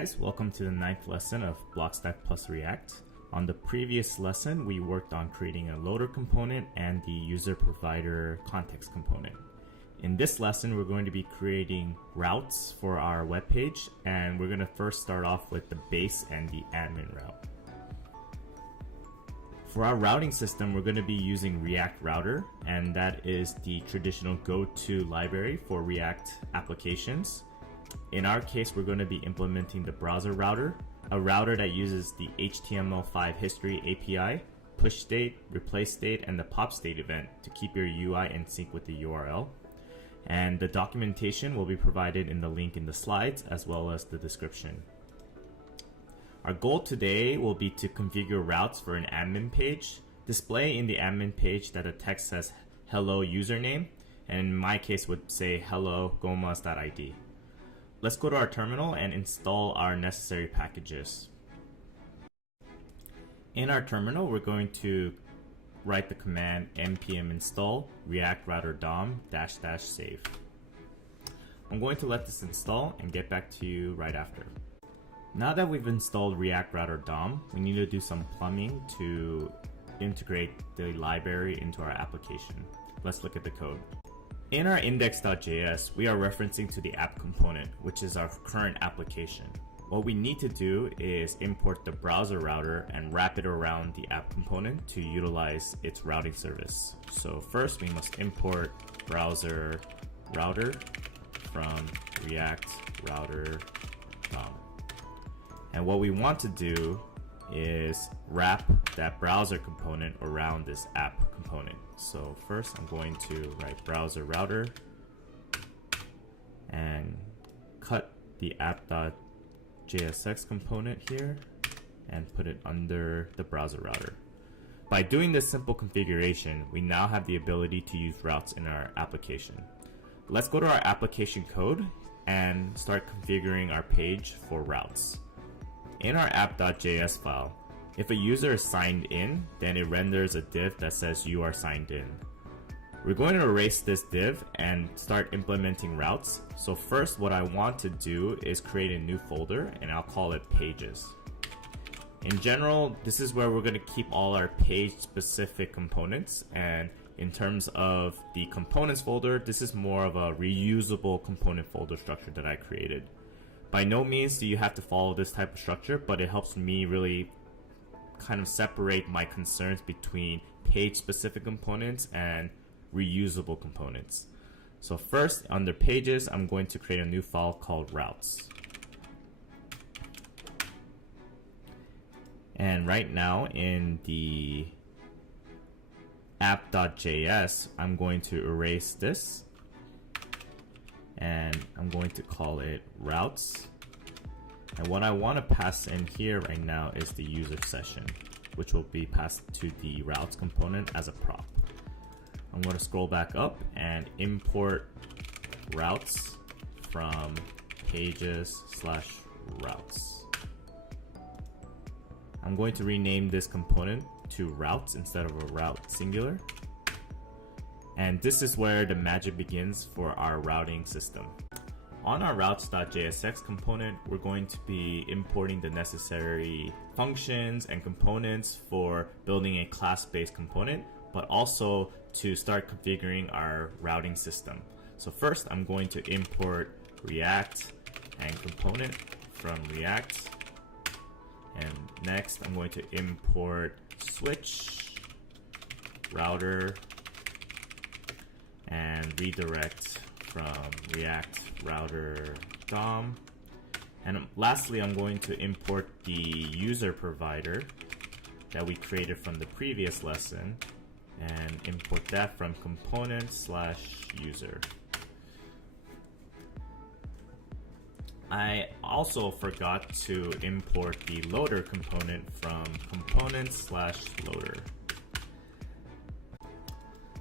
guys, welcome to the 9th lesson of Blockstack plus React. On the previous lesson, we worked on creating a loader component and the user provider context component. In this lesson, we're going to be creating routes for our web page, and we're going to first start off with the base and the admin route. For our routing system, we're going to be using React Router, and that is the traditional go-to library for React applications. In our case, we're going to be implementing the browser router, a router that uses the HTML5 history API, push state, replace state, and the pop state event to keep your UI in sync with the URL. And the documentation will be provided in the link in the slides as well as the description. Our goal today will be to configure routes for an admin page, display in the admin page that the text says hello username, and in my case would say hello gomas.id. Let's go to our terminal and install our necessary packages. In our terminal, we're going to write the command npm install react router dom -- save. I'm going to let this install and get back to you right after. Now that we've installed React Router DOM, we need to do some plumbing to integrate the library into our application. Let's look at the code. In our index.js, we are referencing to the app component, which is our current application. What we need to do is import the browser router and wrap it around the app component to utilize its routing service. So first, we must import browser router from React Router DOM. And what we want to do is wrap that browser component around this app component. So first I'm going to write browser router and cut the app.jsx component here and put it under the browser router. By doing this simple configuration, we now have the ability to use routes in our application. Let's go to our application code and start configuring our page for routes. In our app.js file, if a user is signed in, then it renders a div that says you are signed in. We're going to erase this div and start implementing routes. So first, what I want to do is create a new folder, and I'll call it pages. In general, this is where we're going to keep all our page specific components, and in terms of the components folder, this is more of a reusable component folder structure that I created. By no means do you have to follow this type of structure, but it helps me really kind of separate my concerns between page-specific components and reusable components. So first, under pages, I'm going to create a new file called routes. And right now in the app.js, I'm going to erase this. And I'm going to call it routes. And what I want to pass in here right now is the user session, which will be passed to the routes component as a prop. I'm going to scroll back up and import routes from pages/routes. I'm going to rename this component to routes instead of a route singular. And this is where the magic begins for our routing system. On our routes.jsx component, we're going to be importing the necessary functions and components for building a class-based component, but also to start configuring our routing system. So first, I'm going to import React and component from React. And next, I'm going to import switch, router, and redirect from React Router DOM. And lastly, I'm going to import the user provider that we created from the previous lesson and import that from component/user. I also forgot to import the loader component from component/loader.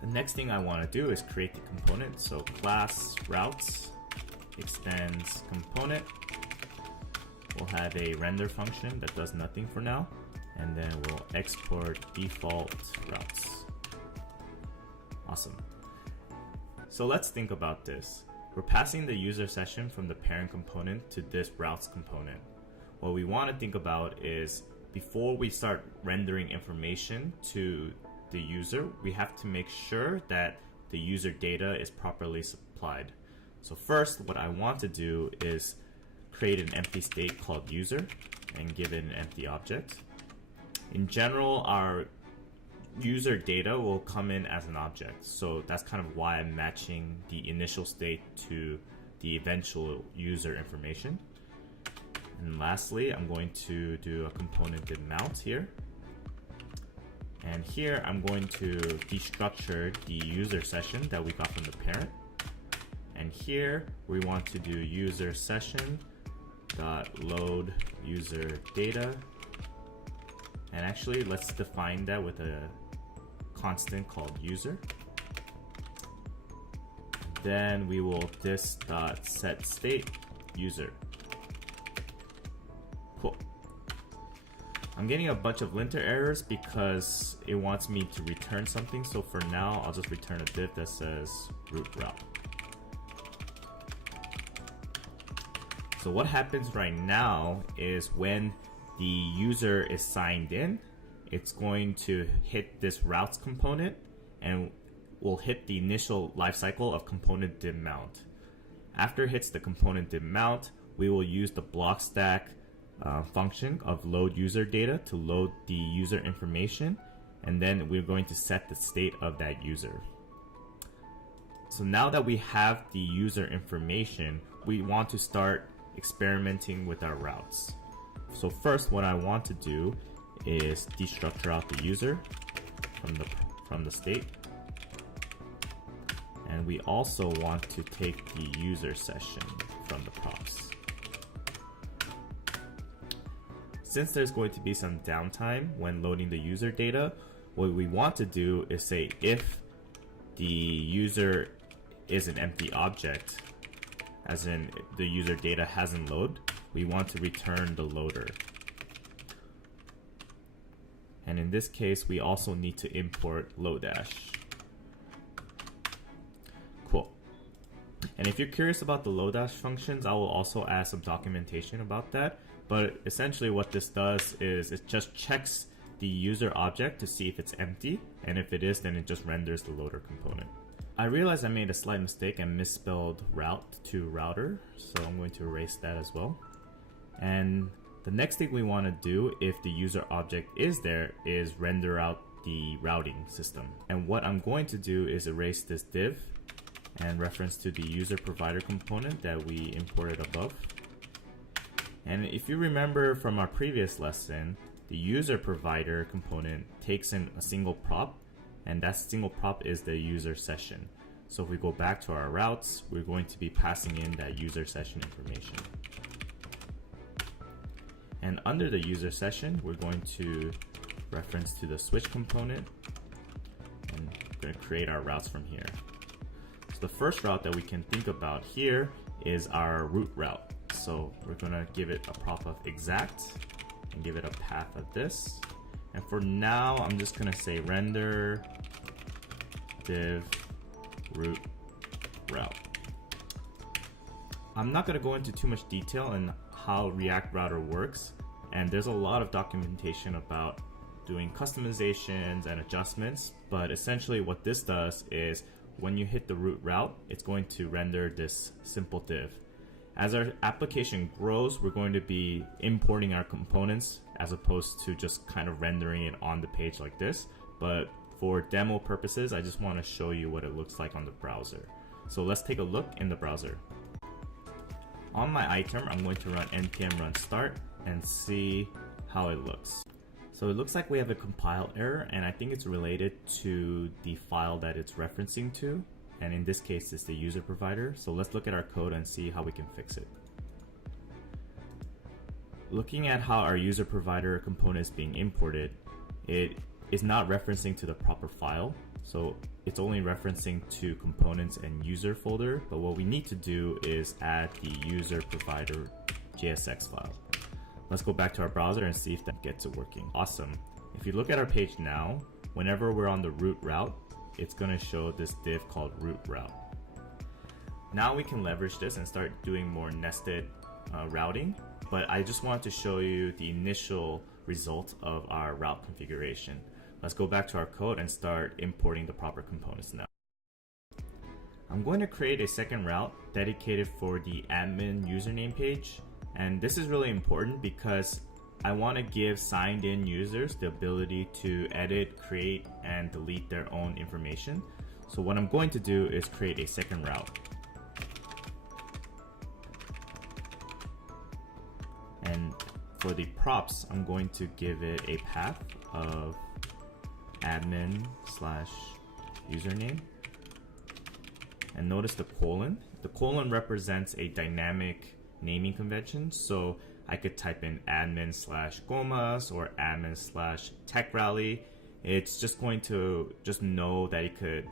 The next thing I want to do is create the component. So class routes extends component. We'll have a render function that does nothing for now, and then we'll export default routes. Awesome. So let's think about this. We're passing the user session from the parent component to this routes component. what we want to think about is before we start rendering information to the user, we have to make sure that the user data is properly supplied. So first, what I want to do is create an empty state called user and give it an empty object. In general, our user data will come in as an object. So that's kind of why I'm matching the initial state to the eventual user information. And lastly, I'm going to do a component div mount here. And here I'm going to destructure the user session that we got from the parent. And here we want to do user session dot load user data. And actually, let's define that with a constant called user. Then we will this dot set state user. Cool. I'm getting a bunch of linter errors because it wants me to return something. So for now, I'll just return a div that says root route. So what happens right now is when the user is signed in, it's going to hit this routes component and will hit the initial lifecycle of component div mount. After it hits the component div mount, we will use the Blockstack function of load user data to load the user information, and then we're going to set the state of that user. So now that we have the user information, we want to start experimenting with our routes. So first, what I want to do is destructure out the user from the state, and we also want to take the user session from the props. Since there's going to be some downtime when loading the user data, what we want to do is say if the user is an empty object, as in the user data hasn't loaded, we want to return the loader. And in this case, we also need to import Lodash. Cool. And if you're curious about the Lodash functions, I will also add some documentation about that. But essentially what this does is it just checks the user object to see if it's empty. And if it is, then it just renders the loader component. I realized I made a slight mistake and misspelled route to router. So I'm going to erase that as well. And the next thing we want to do if the user object is there is render out the routing system. And what I'm going to do is erase this div and reference to the user provider component that we imported above. And if you remember from our previous lesson, the user provider component takes in a single prop, and that single prop is the user session. So if we go back to our routes, we're going to be passing in that user session information. And under the user session, we're going to reference to the switch component, and we're going to create our routes from here. So the first route that we can think about here is our root route. So we're going to give it a prop of exact and give it a path of this. And for now, I'm just going to say render div root route. I'm not going to go into too much detail on how React Router works, and there's a lot of documentation about doing customizations and adjustments, but essentially what this does is when you hit the root route, it's going to render this simple div. As our application grows, we're going to be importing our components as opposed to just kind of rendering it on the page like this. But for demo purposes, I just want to show you what it looks like on the browser. So let's take a look in the browser. On my item, I'm going to run npm run start and see how it looks. So it looks like we have a compile error, and I think it's related to the file that it's referencing to. And in this case, it's the user provider. So let's look at our code and see how we can fix it. Looking at how our user provider component is being imported, it is not referencing to the proper file. So it's only referencing to components and user folder. But what we need to do is add the user provider JSX file. Let's go back to our browser and see if that gets it working. Awesome. If you look at our page now, whenever we're on the root route, it's going to show this div called root route. Now we can leverage this and start doing more nested routing, but I just wanted to show you the initial result of our route configuration. Let's go back to our code and start importing the proper components now. I'm going to create a second route dedicated for the admin username page, and this is really important because I want to give signed in users the ability to edit, create, and delete their own information. So what I'm going to do is create a second route. And for the props, I'm going to give it a path of admin/username. And notice the colon. The colon represents a dynamic naming convention. So I could type in admin/gomas or admin/techrally. It's just going to know that it could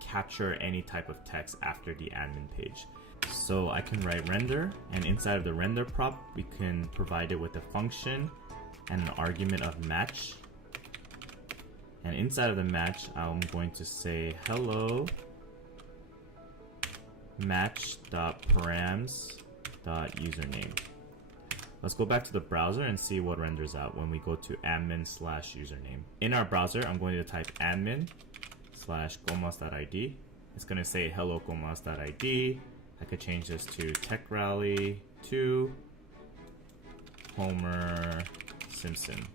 capture any type of text after the admin page. So I can write render, and inside of the render prop, we can provide it with a function and an argument of match. And inside of the match, I'm going to say hello match.params.username. Let's go back to the browser and see what renders out when we go to admin/username. In our browser, I'm going to type admin/gomas.id. It's going to say hello gomas.id. I could change this to techrally2 Homer Simpson.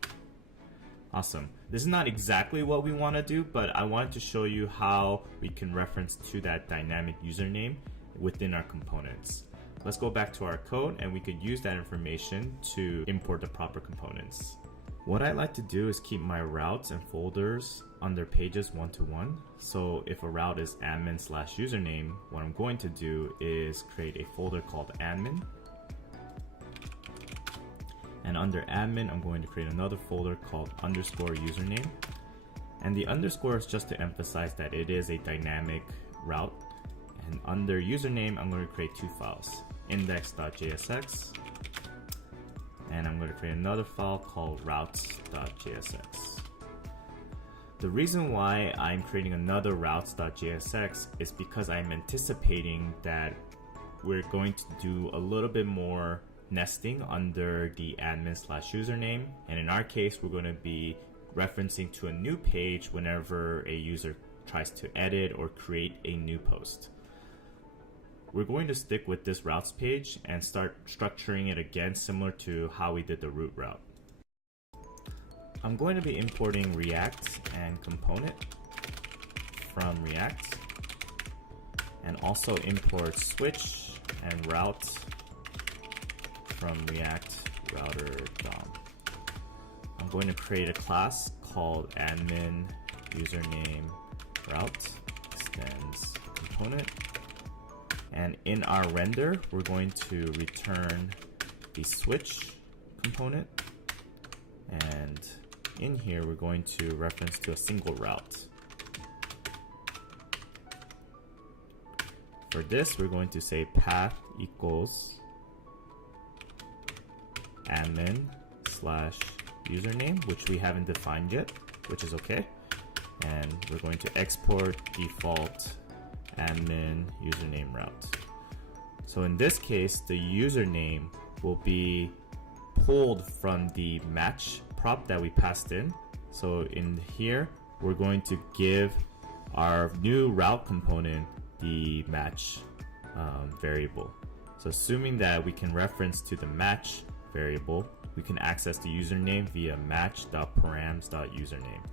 Awesome. This is not exactly what we want to do, but I wanted to show you how we can reference to that dynamic username within our components. Let's go back to our code and we could use that information to import the proper components. What I like to do is keep my routes and folders under pages one-to-one. So if a route is admin/username, what I'm going to do is create a folder called admin. And under admin, I'm going to create another folder called _username. And the underscore is just to emphasize that it is a dynamic route. And under username, I'm going to create two files, index.jsx, and I'm going to create another file called routes.jsx. The reason why I'm creating another routes.jsx is because I'm anticipating that we're going to do a little bit more nesting under the admin/username, and in our case, we're going to be referencing to a new page whenever a user tries to edit or create a new post. We're going to stick with this routes page and start structuring it again similar to how we did the root route. I'm going to be importing React and component from React, and also import switch and route from React router DOM. I'm going to create a class called admin username route extends component. And in our render, we're going to return the switch component. And in here, we're going to reference to a single route. For this, we're going to say path equals admin/username, which we haven't defined yet, which is okay. And we're going to export default admin username route. So in this case, the username will be pulled from the match prop that we passed in. So in here, we're going to give our new route component the match variable. So assuming that we can reference to the match variable, we can access the username via match.params.username.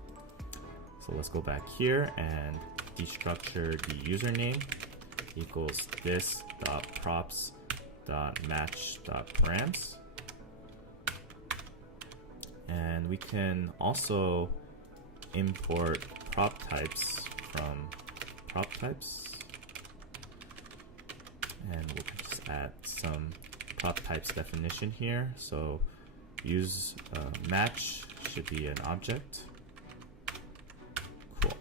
So let's go back here and destructure the username equals this.props.match.params. And we can also import prop types from prop types. And we'll just add some prop types definition here. So use match should be an object. Cool.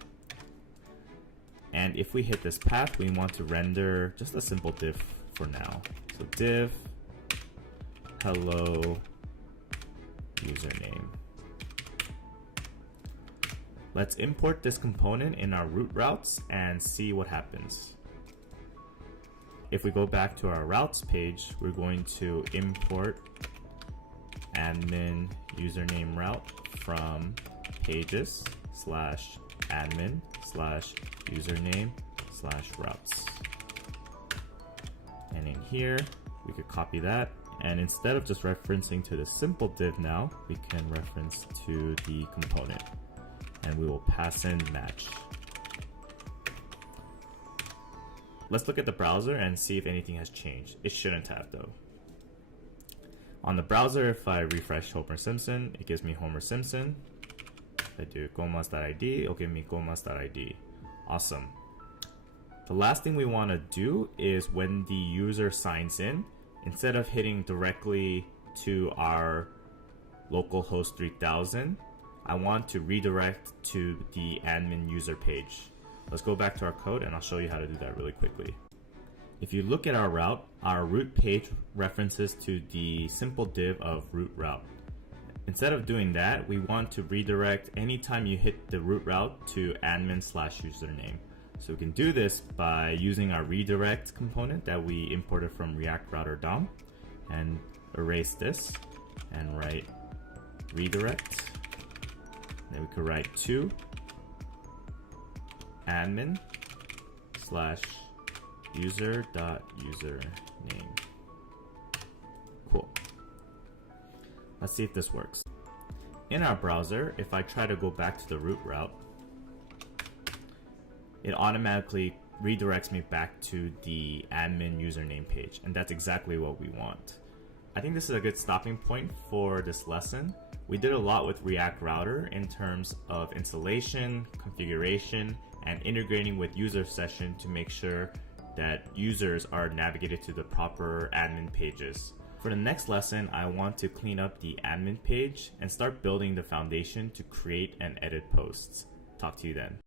And if we hit this path, we want to render just a simple div for now. So div hello username. Let's import this component in our root routes and see what happens. if we go back to our routes page, we're going to import admin username route from pages / admin / username / routes. And in here, we could copy that. And instead of just referencing to the simple div now, we can reference to the component. And we will pass in match. Let's look at the browser and see if anything has changed. It shouldn't have though. On the browser, if I refresh Homer Simpson, it gives me Homer Simpson. If I do comas.id, it'll give me comas.id. Awesome. The last thing we want to do is when the user signs in, instead of hitting directly to our localhost 3000, I want to redirect to the admin user page. Let's go back to our code and I'll show you how to do that really quickly. If you look at our route, our root page references to the simple div of root route. Instead of doing that, we want to redirect anytime you hit the root route to admin / username. So we can do this by using our redirect component that we imported from React Router DOM and erase this and write redirect. Then we could write to admin / user.username. Cool. Let's see if this works. In our browser, if I try to go back to the root route, it automatically redirects me back to the admin username page, and that's exactly what we want. I think this is a good stopping point for this lesson. We did a lot with React Router in terms of installation, configuration, and integrating with user session to make sure that users are navigated to the proper admin pages. For the next lesson, I want to clean up the admin page and start building the foundation to create and edit posts. Talk to you then.